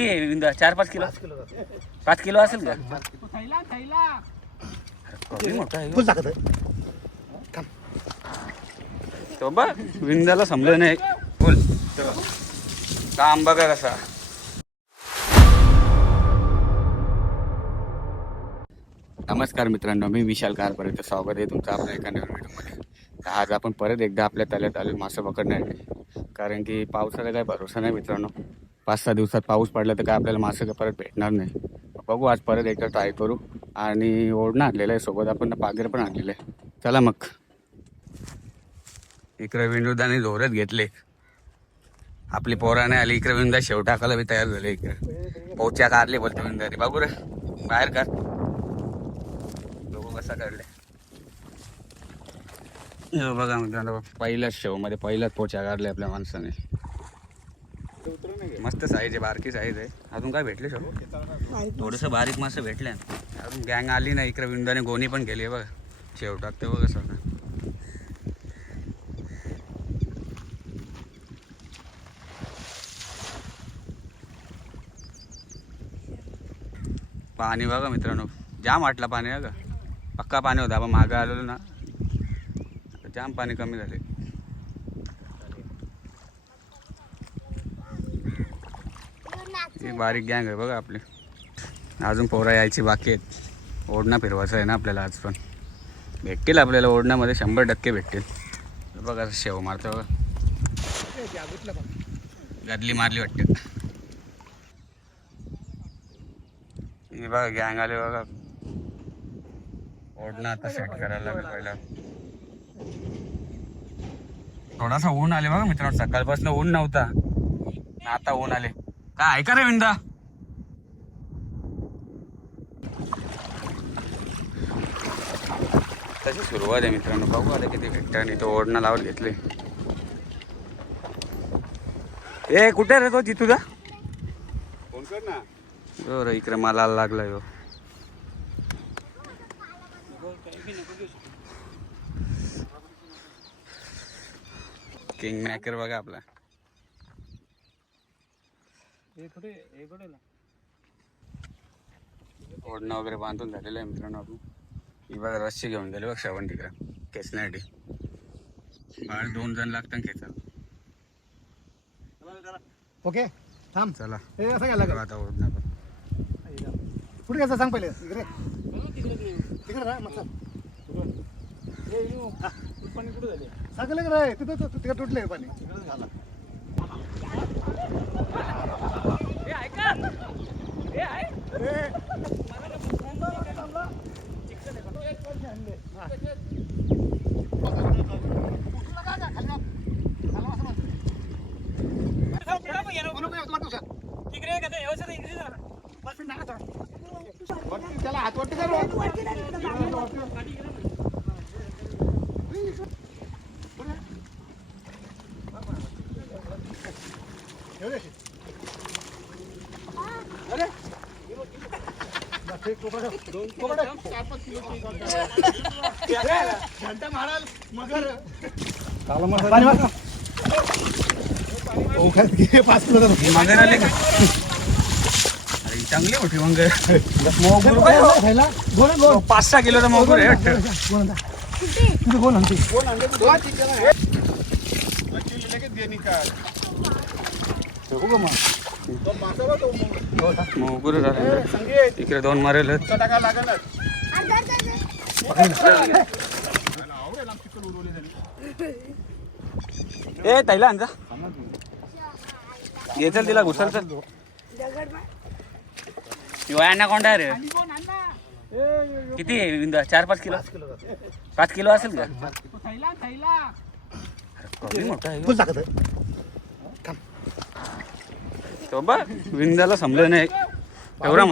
किती आहे Vinda? 4-5 kilo? 5 kilo असेल का? कमी मोठा आहे तो बघ. विंदाला समजलं नाही. बोल काम बघा कसा. नमस्कार मित्रांनो, मी विशाल कारपर्यंत स्वागत आहे तुमचं आपल्या एका नवीन व्हिडिओमध्ये. तर आज आपण परत एकदा आपल्या तळ्यात आलो मासे पकडण्यासाठी. कारण की पावसाचा काही भरोसा नाही मित्रांनो. 5-6 दिवसात पाऊस पडला तर काय आपल्याला मासे परत भेटणार नाही. बघू आज परत एकदा ट्राय करू. आणि ओढणं आणलेलं आहे सोबत, आपण पागेर पण आणलेलं आहे. चला मग. इकडे विंडोदाने जोरात घेतले. आपली पोराने आली इकडे. विंदा शेव टाकायला बी तयार झाले. इकडे पोच्या काढले बोलते विंदाने. बघू रे बाहेर काढ. कसा काढले बघा मित्रांनो. पहिल्याच शेव मध्ये पहिलाच पोचा काढले आपल्या माणसाने. मस्त साईज आहे, बारकी साईज आहे. अजून काय भेटले शेव? थोडस बारीक मासे भेटले. अजून गँग आली नाही. इकडे विंदाने गोणी पण केली आहे बघा. शेव टाकते बघा सगळं. पाणी बघा मित्रांनो, जाम वाटला पाणी आहे का. पक्का पाणी होता. आपण मागं आलेलो ना, जाम पाणी कमी झाले. ही बारीक गँग आहे बघा आपली. अजून पोरा यायची बाकी आहेत. ओढणा फिरवायचं आहे ना आपल्याला आज. पण भेटतील आपल्याला ओढण्यामध्ये 100% भेटतील. बघा शेव मारतो बघा. गदली मारली वाटते. हे बघा गँग आले बघा. ओढणं आता सेट करायला लागेल पहिला. थोडासा ऊन आले बघा मित्रांनो. सकाळपासून ऊन नव्हता, आता ऊन आले. काय ऐका रे विंदा. तशी सुरुवात आहे मित्रांनो. बघू आता किती भेटत. आणि तो ओढणं लावत घेतले. ए कुठे रे तो जितू दा? फोन कर ना. हो रे इकडे मला लागला यो. किंग मॅकर बघा आपला. ओढणं वगैरे बांधून झालेलं आहे मित्रांनो. आपण ही बघा रस्सी घेऊन गेले बघ श्रावण तिकडे खेचण्यासाठी. बाहेर 2 जण लागतात खेचायला. ओके थांब. चला असं घ्यायला आता ओढणं पण कुठे घ्यायचं सांग पहिले. इकडे तिकडे राहा मग. पाणी कुठे झाले सांगले का रे. तिथं तिकडे तुटले पाणी. झाला त्याला हात वाटते चांगली मोठी मगर. 5-6 किलोचा मगर आहे वाटतं. मोगुर इकडे 2 मारेल. ए ताईला आणजा. ये चल तिला घुसल चल. वयाना कोंडा रे. किती आहे विंदा? 4-5 किलो? 5 किलो असेल का? कमी मोठा आहे तो बघ. विंदाला समजलं नाही. एवढा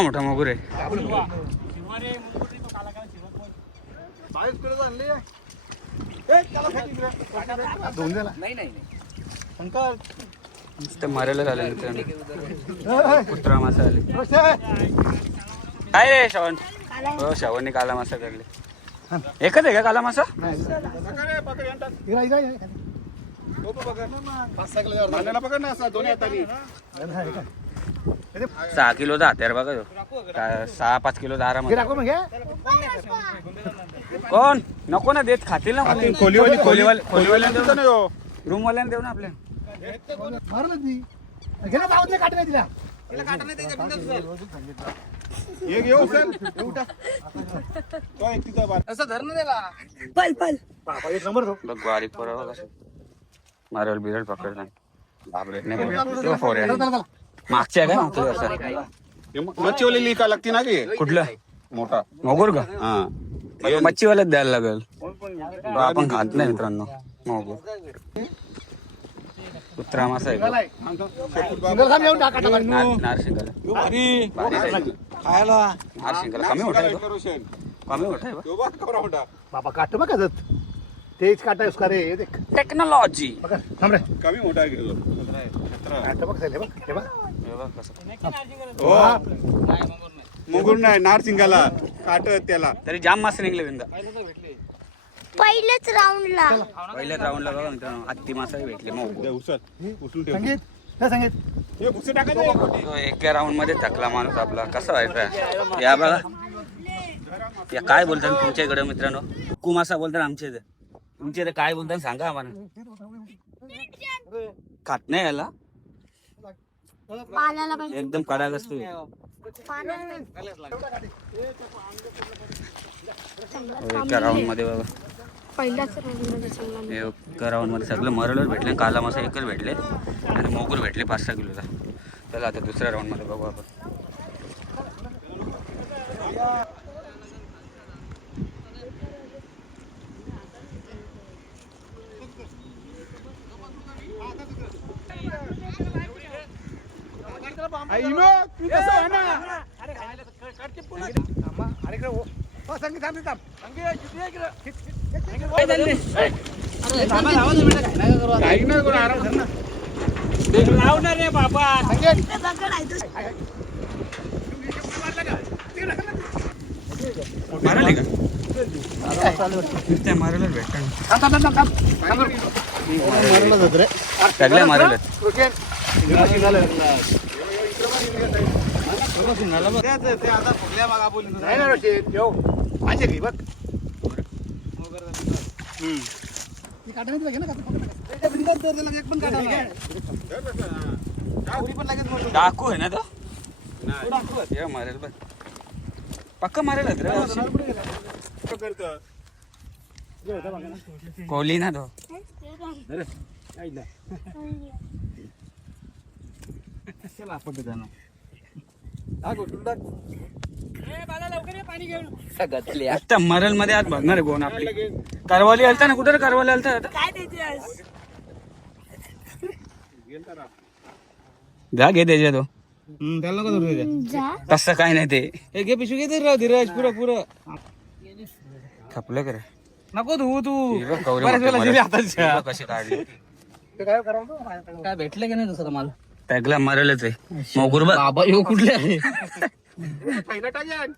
मोठा मगूर आहे. नुसतं मारायला झालं मित्रांनो. कुत्रा मासा आले. काय रे श्रावण? हो श्रावणने काला मासा काढले. एकच आहे का काला मासा? 5-6 किलो जावर. मांडायला पकड ना असा दोन्ही हाताने. नाही का? 6 किलोचा हात्यार बघा तो. 6-5 किलोचा आराम. घे राखो मग घे. कोण नको ना देत खातील ना खातील, खोलीवाली खोलीवाल्यांना ना ह्यो. रूम वाल्यांना देऊ ना आपल्या. मारलं ती. घे ना जाऊ दे काट नाही तिला. हे घेऊ चल. हे उठा. तो एकटीचा बार. बाबा एक नंबर तो. बघ बारीक पोरं कसं मारल बिरल पकडत नाही. बापरे नाही पकडत. तो फोर आहे. चला, चला. मागच्या काय मागचं असं हे मच्छीवाली लिका लागते ना की कुठलं मोठा. मोगूर का हा मच्छीवाल्याच द्यायला लागेल. आपण खात नाही मित्रांनो मोगूर. कुत्रा मासा आहे सिंगल खाम येऊन टाका टाका. नारशिंगाला भारी खायला नारशिंगाला कमी मोठा आहे बघ. कमी मोठा आहे बघ. तो बघ केवढा मोठा. बाबा काट बघ कसं. तेच काटा उसका रे हे देख. टेक्नॉलॉजी बघ थांब रे. कमी मोठा आहे घेतो. काट बघ हे बघ हे बघ. हो मुंगूर नाही नारसिंगाला काट त्याला. तरी जाम मासे निघले विंदा. पहिल्याच राऊंडला पहिल्याच राऊंडला बघा मित्रांनो हत्ती मासा भेटले मोगूर. उचल उचलून ठेव. संगीत हे संगीत. हे घुसे टाकायचे. तो एका राऊंड मध्ये थकला माणूस आपला. कसं व्हायचं या बघा. या काय बोलतात तुमच्या इकडे मित्रांनो. कुमासा बोलतात आमच्या इथे. तुमच्या इथे काय बोलतात सांगा आम्हाला. खात नाही याला पाण्याला पण एकदम कडाक असतो. एका राऊंड मध्ये बघा. पहिल्याच राऊंडमध्ये चांगला एका राऊंड मध्ये सगळं मरलच भेटले. काला मासा एकच भेटले आणि मोगूर भेटले 5-6 किलोचा. चला आता दुसऱ्या राऊंड मध्ये बघू आपण. इनो तू तसं आहे ना. अरे इकडे हो. हो, संगीत थांब थांब. काही नाही करू आराम कर ना. मारले का नुसत्या मारायलाच भेटतात. थांब थांब थांब थांब. मारलं जात रे. सगळ्या मारले. रुकेन. झालं. नाही ना रोशेन. येऊ. माझे घे बघ. ती काटा नाही तुला घे ना काटा. एक पण काटा नाही. डाकू आहे ना तो. ये मारेल बघ. पक्का मारेल रे. करतं. कोहली ना तो. आता मरल मध्ये आज भरणार आहे कोण आपली. करवाली आलता ना कुठे करवाली आलता आता. जा घे त्याच्या तो. त्याला नको धरू जा तसं काय नाही ते. घे पिशवी घे राव धीरज पुरं पुरं. खपलं करे. नको धुवू तू. बऱ्याच वेळा दिली हातात कशी काढली. ते काय करावं तो? काय भेटलं की नाही दुसरं मला त्यागला मरलच आहे. मोगूर बघ. बाबा येऊ कुठले आहे पहिला टाकन.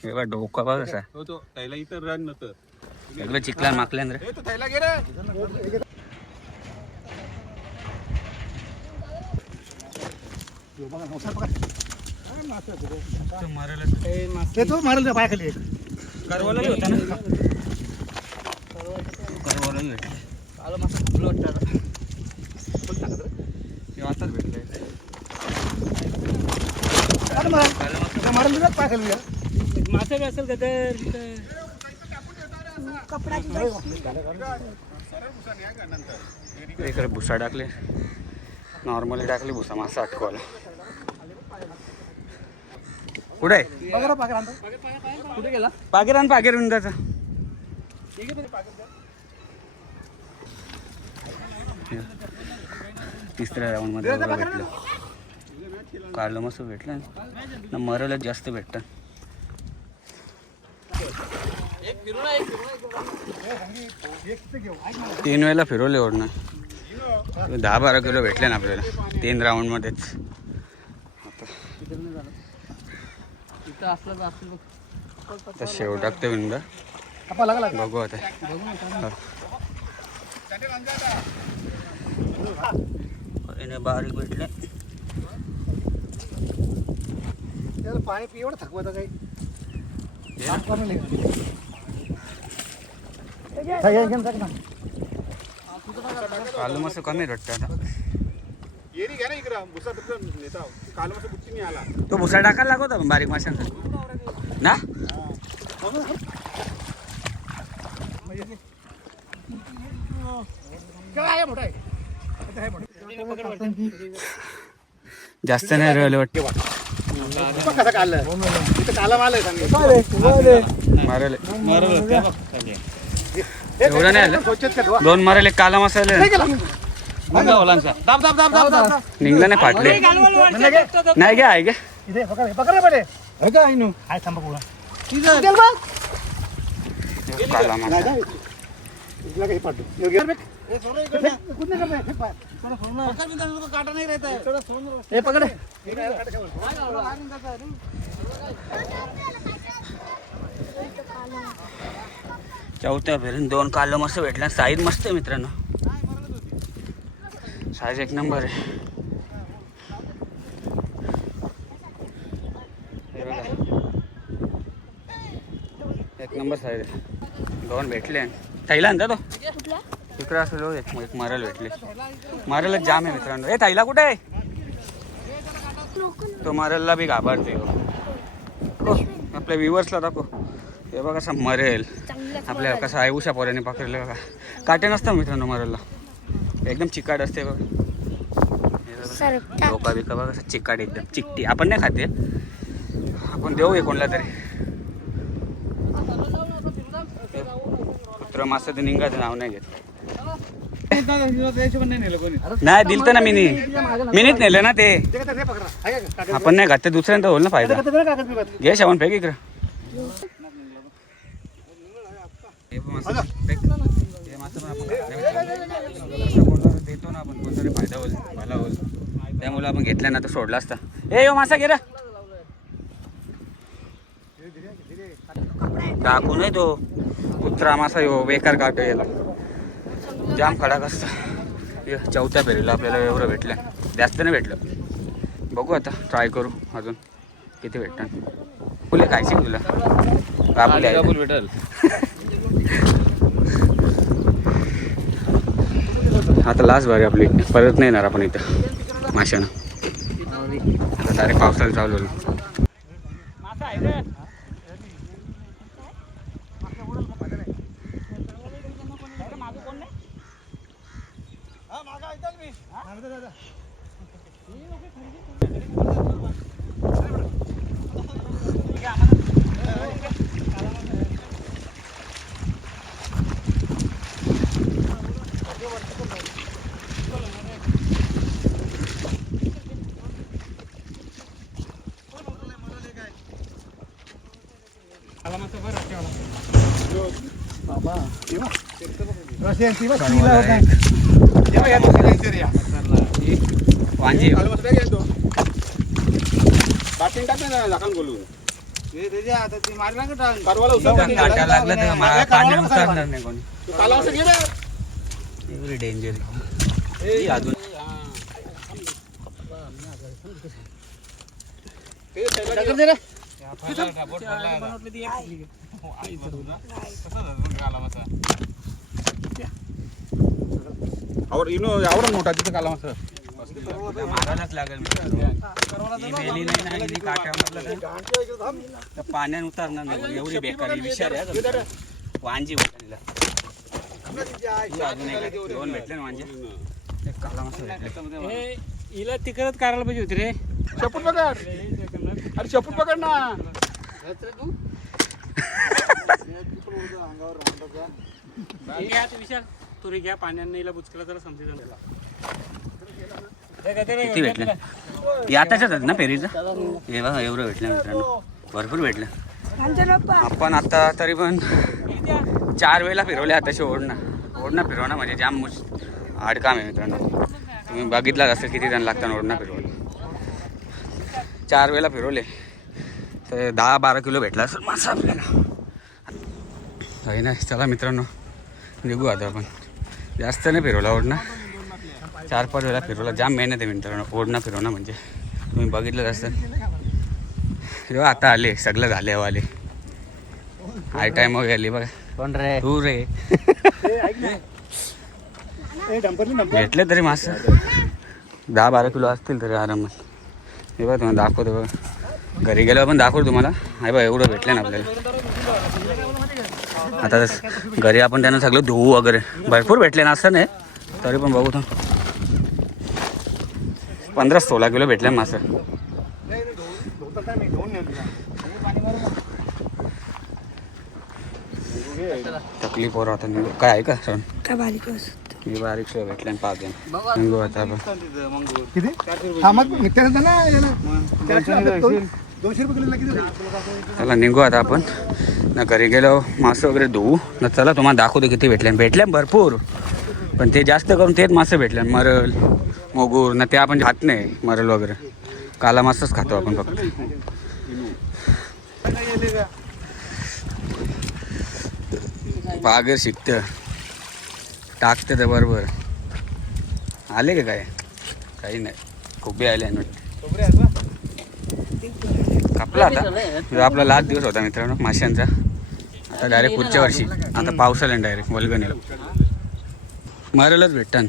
हे बघ डोका बघ कसा. हो तो त्याला इतर रन नव्हतं. सगळं चिखला माकल्यान रे. हे तो थैला घे रे. ते तो मारल पायाखाली. करवाला होता ना. करवाला भेटले. आलं मस्त फुलं वाटतं आताच भेटले. मारल तुझ्या पायाखाली. मासे बी असेल का तर इकडे भुसा टाकले. नॉर्मली टाकले भुसा मासा अटकवाला. कुठे आहे बघा पाकर आणतो. कुठे गेला पागिरान पागिरून त्याचा. तिसऱ्या राऊंड मध्ये बघा भेटलं. काढलं मस्त भेटलं ना. मरलच जास्त भेटतं. 3 वेळेला फिरवले ओढणं. 10-12 किलो भेटले ना आपल्याला 3 राऊंड मध्येच. इथं असलं तर असलं बघ. तर शेव टाकते विंदा. आपा लागला. बघू आता. बारीक भेटले. त्याला पाणी पी एवढं थकवतं काही कालू मस्त कमी वाटतं आता. येरी घ्या ना इकडं भुसा तिकडं नेता काल मस्त बुट्टी नाही आला. तो भुसा टाकायला लागतो पण बारीक माशांचा ना. काय मोठा आहे जास्त नाही राहिले वाटते. कसं काढलं इथं काला माल आहे मारले एवढं नाही आलं. 2 मारले काला मसाले निघलं नाही फाटले नाही घ्या आहे घ्या. इथे पकडा पडे काय नो हाय थांबा पुढं काला मसाला इथला काही पाडू काटा नाही रहता है ए पकड़े चौथ्या फेरीन 2 कालं मस्त भेटला. साईज मस्त आहे मित्रांनो. साईज एक नंबर आहे. हे बघा. एक नंबर साईज आहे. 2 भेटले. थैला आणता तो इकडे असं जाऊ एक मारायला भेटले. मारायला जाम आहे मित्रांनो. ए थैला कुठे आहे. तो मारायला बी घाबरते. आपल्या व्ह्युअर्सला दाखव. हे बघा कसं मरेल. आपल्याला कसं आहे उषा पोऱ्याने पकडलं बघा. काटे नसतं मित्रांनो मारायला. एकदम चिकाट असते बघा. डोका बिका बघा कसं चिकाट एकदम चिकटी. आपण नाही खाते आपण देऊ आहे कोणला तरी. कुत्र मासा तर निघायचं नाव नाही घेत. नाही दिलं तर ना मिनीत नेलं ना ते. आपण नाही खात ते दुसऱ्यांदा होईल ना फायदा. घे शावन फेक इकडं. देतो ना आपण कोणतरी फायदा होईल मला होईल. त्यामुळे आपण घेतल्या ना तर सोडला असता. ए यो मासा घे रे. टाकू नाही तो कुत्रा मासा यो बेकार काटो याला जाम खडाक असतं. चौथ्या फेरीला आपल्याला एवढं भेटलं. जास्त नाही भेटलं. बघू आता ट्राय करू अजून किती भेटतात. फुले खायची तुला काबूल भेटल. आता लास्ट बारी आपली परत नाही येणार आपण इथं माशानं. आता डायरेक्ट पावसाला चालू झालं. वांजी डेंजर अजून आवडून मोठा तिथं काला मासा मारायलाच लागेल. मेली नाही ना काट्यावर पाण्यात उतरणार नाही. एवढी बेकारी विचार आहे वांजी भेटला. अजून 2 भेटले ना वांजे. एक काला मासा भेटले. हिला तिकडच करायला पाहिजे होती रे. चपूट पकड. अरे चपूट पकड ना. विशाल तुरी घ्या पाण्याने हिला बुचकला जरा समजेल. किती भेटलं याताच्याच ना फेरीचं. हे बघा एवढं भेटलं मित्रांनो. भरपूर भेटलं. आपण आता तरी पण 4 वेळेला फिरवले आताशी. ओढणं फिरवणं म्हणजे जाम आडकाम आहे मित्रांनो. तुम्ही बघितलाच असेल किती जण लागतात ओढणं फिरवणं. 4 वेळेला फिरवले तर 10-12 किलो भेटला असेल मासा आपल्याला. काही नाही चला मित्रांनो निघू आता आपण. जास्त नाही फिरवला ओढणं, 4-5 वेळा फिरवला. जाम मेहनत आहे मित्रांनो ओढणं फिरवणं म्हणजे. तुम्ही बघितलं असतं. जेव्हा आता आले सगळं झाले आले हाय टाइम वगैरे आली बघा. कोण रे? तू रे. भेटले तरी मासे 10-12 किलो असतील तरी आरामात. हे बघा तुम्हाला दाखवतो बघा. घरी गेल्यावर पण दाखवतो तुम्हाला. आहे बघा एवढं भेटलं ना आपल्याला. आता घरी आपण त्यांना सगळं धुवू वगैरे. भरपूर भेटले ना असं नाही तरी पण बघू तो 15-16 किलो भेटले मासे. तकलीफ हो रहा था. काय आहे का सण काय बारीक असत. मी बारीक शिवाय भेटले 5 जण निघू आता आपण. किती हा मग निघताना ना याला. त्याला किती? 200 रुपये किलोला किती होईल? चला निघू आता आपण ना. घरी गेलो मासे वगैरे धुवू ना. चला तुम्हाला दाखवतो किती भेटले भरपूर. पण ते जास्त करून तेच मासे भेटले. मरल मोगूर ना ते आपण खात नाही. मरल वगैरे काला मासच खातो आपण फक्त. पागेर शिकतं टाकते ते बरोबर. आले का काय? काही नाही. खूप आले कापला आता. आपला लास्ट दिवस होता मित्रांनो माशांचा. आता डायरेक्ट पुढच्या वर्षी. आता पावसाला डायरेक्ट वल्गणीला मरलच भेटतान.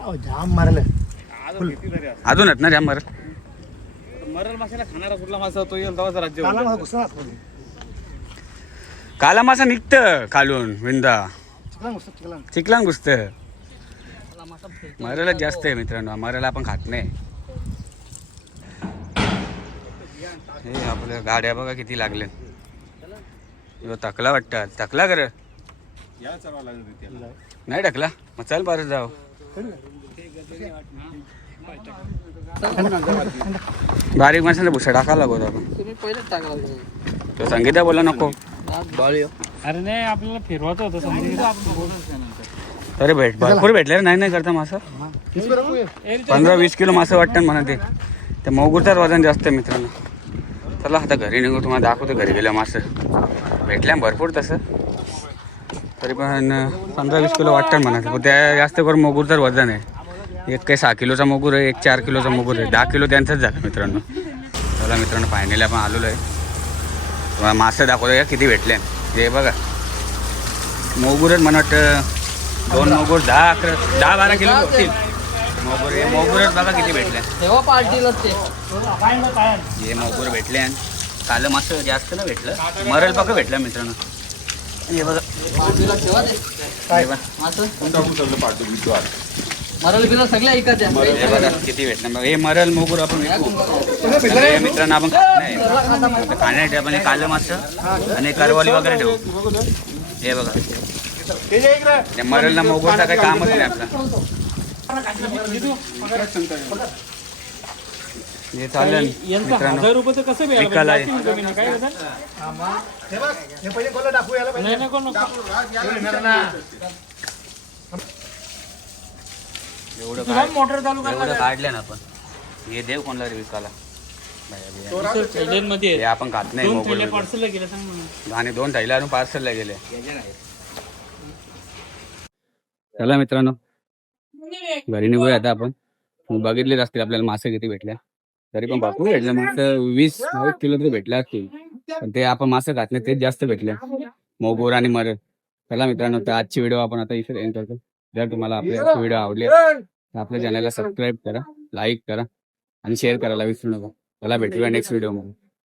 अहो, जाम मारलं. अजूनच ना जाम मरल. मरल माशाला खाणारा कुठला मासा तो येईल तेव्हाच राज्य काला होतं. मला घुसला आतमध्ये. काला मासा निघतं खालून विंदा चिखलान घुसतं, चिखलान. चिखलान घुसतं. मरलच जास्त आहे मित्रांनो. मरल आपण खात नाही. हे आपल्या गाड्या बघा किती लागल्या. तकला वाटतात. तकला कर याला चढावं लागेल रे त्याला. नाही टाकला मग चल परत जाऊ. बारीक माणसाला भुसा टाकायला लागतो आपण. तुम्ही पहिलेच टाकला होता. तो संगीता बोला नको. अरे नाही आपल्याला फिरवायचं होतं समजा. अरे भरपूर भेटले रे. नाही करता मासा 15-20 किलो मासा वाटतं म्हणा. ते मोगूरचाच वजन जास्त आहे मित्रांनो. चला आता घरी निघू. तुम्हाला दाखवतो घरी गेल्या मासे भेटल्या भरपूर. तसं तरी पण 15-20 किलो वाटतं म्हणा. पण त्या जास्त करून मोगूरचाच वजन आहे. एक काही 6 किलोचा मोगूर आहे, एक 4 किलोचा मोगूर आहे. 10 किलो त्यांचंच झालं मित्रांनो. चला मित्रांनो फायनली आपण आलेलो आहे. तुम्हाला मासे दाखवतो या किती भेटले. हे बघा मोगूरच म्हणा वाटतं. 2 मोगूर 10-12 किलो होतील मोगूर. हे मोगूरच बघा किती भेटले. तेव्हा पार्टीला ते हे मोगूर भेटले. काल मासं जास्त नाही भेटलं. मरल पक्क भेटलं मित्रांनो. हे बघा पार्टीला ठेवा ते. हे बघा. असं टाकू सगळं पाडतो बिडतो आज. मरल बिरल सगळ्या ऐकत आहे. हे बघा किती भेटलं. बघा हे मरल मोगूर आपण विकू. हे मित्रांनो आपण खात नाही. खाण्यासाठी आपण हे कालं मासं आणि करवली वगैरे ठेवू. हे बघा ते जे इकडे या मरलला मोगूरचा काही कामच नाही आपला. हे चालेल यांचं मित्रांनो. 1000 रुपयाचं कसं मिळालं विकायला आहे. पाहिजे? कमी नाही काय होतं? हे बघ, हे पहिले कोणाला टाकू याला पाहिजे. नाही नको नको. एवढं तुझा मोटर चालू एवढं करणार काढलं ना आपण. हे देव कोणाला रे विकायला. मध्ये हे आपण खात नाही 2 मोगूर थैले बिगूर. पार्सलला गेलं सांग म्हणून. आणि 2 थैल्या आणून पार्सलला गेले. चला मित्रांनो घरी निघूया आता आपण. बघितलेच असतील आपल्याला मासे किती भेटल्या. तरी पण भरपूर भेटले. मासे 20-22 किलो तरी भेटले असतील. पण ते आपण मासे खात नाही तेच जास्त भेटले मोगूर आणि मरल. चला मित्रांनो तर आजची व्हिडिओ आपण आता इथे एंड करतो. जर तुम्हाला आपले व्हिडिओ आवडले तर आपल्या चॅनलला सबस्क्राईब करा, लाईक करा आणि शेअर करायला विसरू नका. चला भेटूया नेक्स्ट व्हिडिओमध्ये.